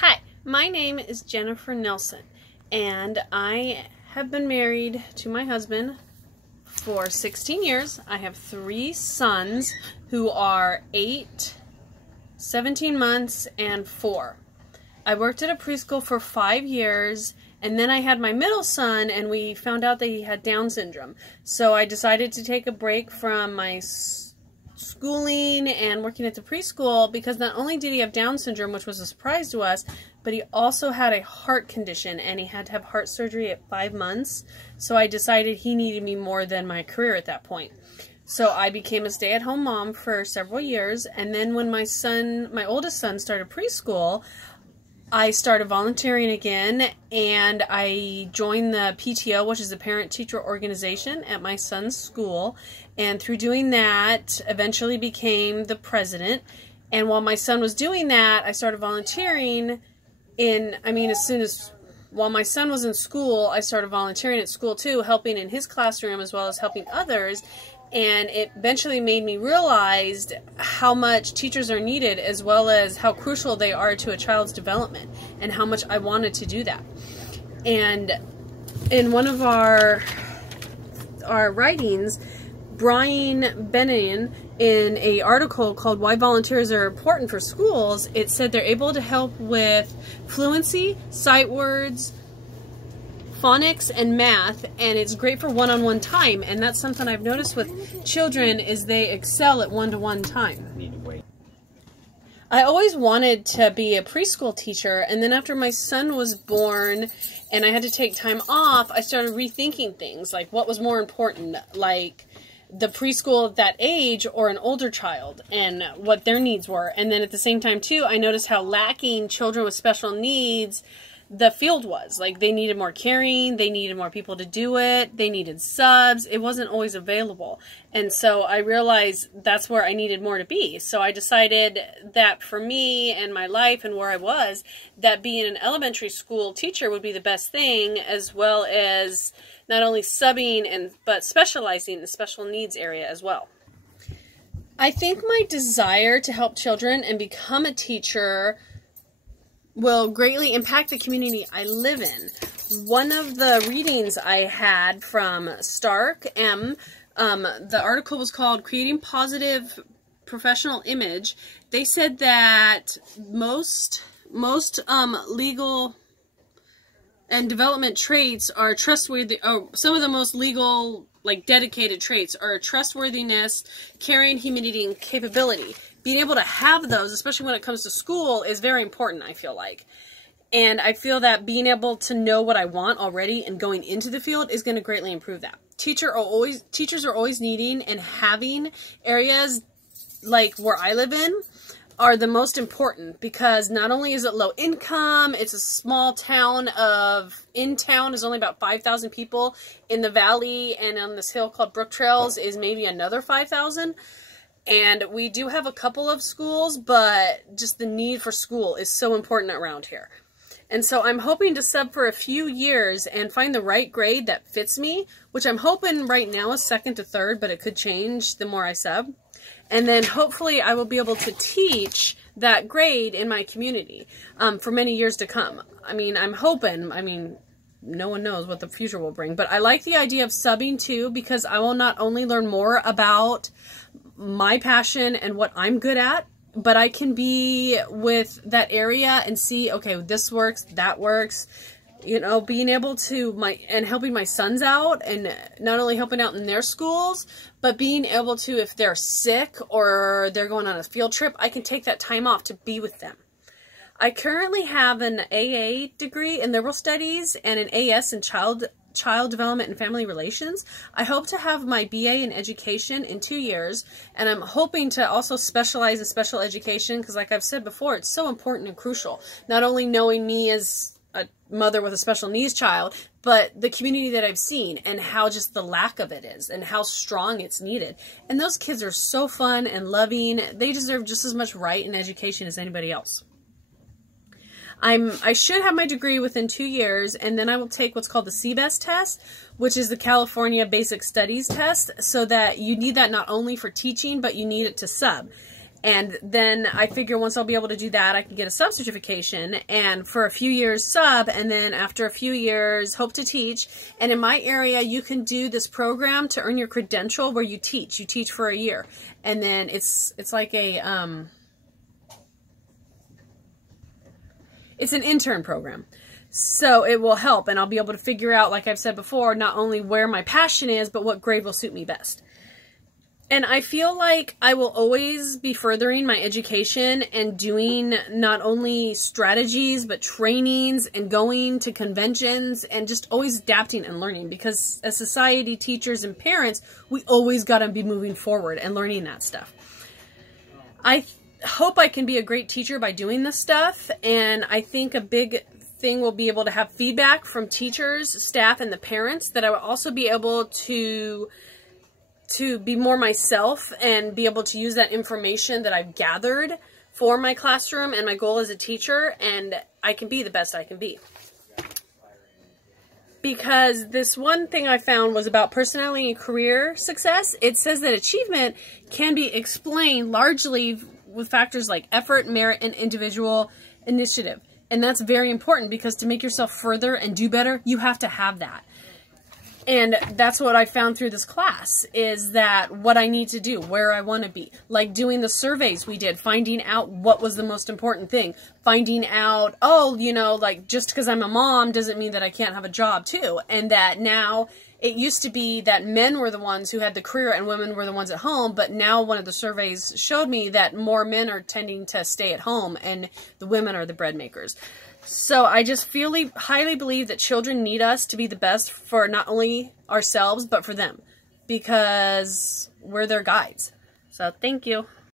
Hi, my name is Jennifer Nelson, and I have been married to my husband for 16 years. I have 3 sons who are 8, 17 months, and 4. I worked at a preschool for 5 years, and then I had my middle son, and we found out that he had Down syndrome. So I decided to take a break from my schooling and working at the preschool, because not only did he have Down syndrome, which was a surprise to us, but he also had a heart condition, and he had to have heart surgery at 5 months. So I decided he needed me more than my career at that point. So I became a stay-at-home mom for several years, and then when my oldest son started preschool, I started volunteering again, and I joined the PTO, which is the parent-teacher organization at my son's school, and through doing that, eventually became the president. And while my son was doing that, I started volunteering while my son was in school, I started volunteering at school too, helping in his classroom as well as helping others. And it eventually made me realize how much teachers are needed, as well as how crucial they are to a child's development, and how much I wanted to do that. And in one of our writings, Brian Bennion, in an article called Why Volunteers Are Important for Schools, it said they're able to help with fluency, sight words, phonics, and math, and it's great for one-on-one time. And that's something I've noticed with children, is they excel at one-to-one time. I always wanted to be a preschool teacher, and then after my son was born and I had to take time off, I started rethinking things, like what was more important, like the preschool at that age or an older child, and what their needs were. And then at the same time too, I noticed how lacking children with special needs the field was. Like, they needed more caring, they needed more people to do it, they needed subs, it wasn't always available. And so I realized that's where I needed more to be. So I decided that for me and my life and where I was, that being an elementary school teacher would be the best thing, as well as not only subbing but specializing in the special needs area as well. I think my desire to help children and become a teacher will greatly impact the community I live in. One of the readings I had from Stark M, the article was called Creating Positive Professional Image. They said that most legal and development traits are trustworthy, or some of the most legal, dedicated traits are trustworthiness, caring, humility, and capability. Being able to have those, especially when it comes to school, is very important, I feel like. And I feel that being able to know what I want already and going into the field is going to greatly improve that. Teachers are always needing and having areas like where I live in are the most important, because not only is it low income, it's a small town in town is only about 5,000 people. In the valley and on this hill called Brook Trails is maybe another 5,000. And we do have a couple of schools, but just the need for school is so important around here. And so I'm hoping to sub for a few years and find the right grade that fits me, which I'm hoping right now is 2nd to 3rd, but it could change the more I sub. And then hopefully I will be able to teach that grade in my community for many years to come. I'm hoping, no one knows what the future will bring, but I like the idea of subbing too, because I will not only learn more about my passion and what I'm good at, but I can be with that area and see, okay, this works, that works. Being able to and helping my sons out, and not only helping out in their schools, but being able to, if they're sick or they're going on a field trip, I can take that time off to be with them. I currently have an AA degree in liberal studies and an AS in child development and family relations. I hope to have my BA in education in 2 years, and I'm hoping to also specialize in special education, because like I've said before, it's so important and crucial. Not only knowing me as a mother with a special needs child, but the community that I've seen and how just the lack of it is and how strong it's needed. And those kids are so fun and loving. They deserve just as much right in education as anybody else. I should have my degree within 2 years, and then I will take what's called the CBEST test, which is the California Basic Studies test, so that you need that not only for teaching, but you need it to sub. And then I figure once I'll be able to do that, I can get a sub certification, and for a few years sub, and then after a few years hope to teach. And in my area, you can do this program to earn your credential where you teach. You teach for a year, and then it's like a it's an intern program. So it will help, and I'll be able to figure out, like I've said before, not only where my passion is, but what grade will suit me best. And I feel like I will always be furthering my education and doing not only strategies, but trainings and going to conventions and just always adapting and learning, because as society, teachers, and parents, we always got to be moving forward and learning that stuff. I hope I can be a great teacher by doing this stuff, and I think a big thing will be able to have feedback from teachers, staff, and the parents, that I will also be able to be more myself and be able to use that information that I've gathered for my classroom and my goal as a teacher, and I can be the best I can be. Because this one thing I found was about personality and career success. It says that achievement can be explained largely with factors like effort, merit, and individual initiative. And that's very important, because to make yourself further and do better, you have to have that. And that's what I found through this class, is that what I need to do, where I want to be. Like doing the surveys we did, finding out what was the most important thing. Finding out, oh, you know, like just because I'm a mom doesn't mean that I can't have a job too. And that now, it used to be that men were the ones who had the career and women were the ones at home. But now one of the surveys showed me that more men are tending to stay at home and the women are the bread makers. So I just highly believe that children need us to be the best for not only ourselves, but for them, because we're their guides. So thank you.